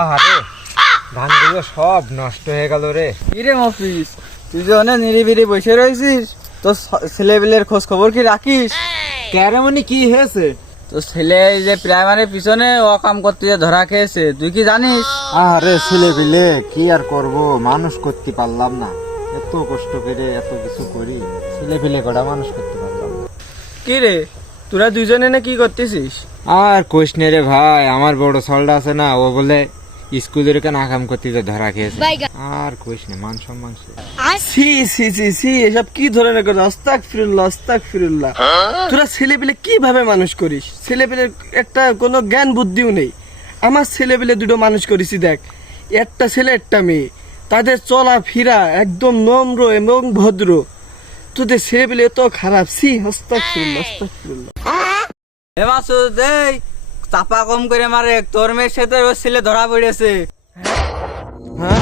আহারে ধানগুলো সব নষ্ট হয়ে গেল রে। কিরে মফিস, তুই যে অনেক নিরিবিরি বসে রয়েছিস, তো ছেলেবেলের খোঁজ খবর কি রাখিস? ক্যারামনি কি হয়েছে? তো ছেলে যে প্রাইমারির পিছনে ও কাম করতে যে ধরা খেয়েছে, তুই কি জানিস? আরে ছেলে পিলে কি আর করব, মানুষ করতে পারলাম না। এত কষ্ট করে এত কিছু করি, ছেলে পিলে কটা মানুষ করতে পারলাম না। কি রে, তোরা দুজনে না কি করতেছিস? আর কোশ নে রে ভাই, আমার বড় সলটা আছে না, ও বলে স্কুলের কেন আকাম করতে যে ধরা খেয়েছে। আর কোশ নে, মান সম্মান শেষ। সি সি সি সি, এসব কি ধরনের কথা? আস্তাগফিরুল্লাহ আস্তাগফিরুল্লাহ। তোরা ছেলেপেলে কিভাবে মানুষ করিস? ছেলেপেলের একটা কোনো জ্ঞান বুদ্ধিও নেই। আমার ছেলেপেলে দুটো মানুষ করেছি, দেখ, একটা ছেলে একটা মেয়ে, তাদের চলা ফিরা একদম নম্র এবং ভদ্র। তোদের ছেলেপেলে তো খারাপ। সি, আস্তাগফিরুল্লাহ আস্তাগফিরুল্লাহ। এ মাসুদ, এই চাপা কম করে মারে, তোর মেয়ের সাথে ওর ছেলে ধরা পড়েছে। হ্যাঁ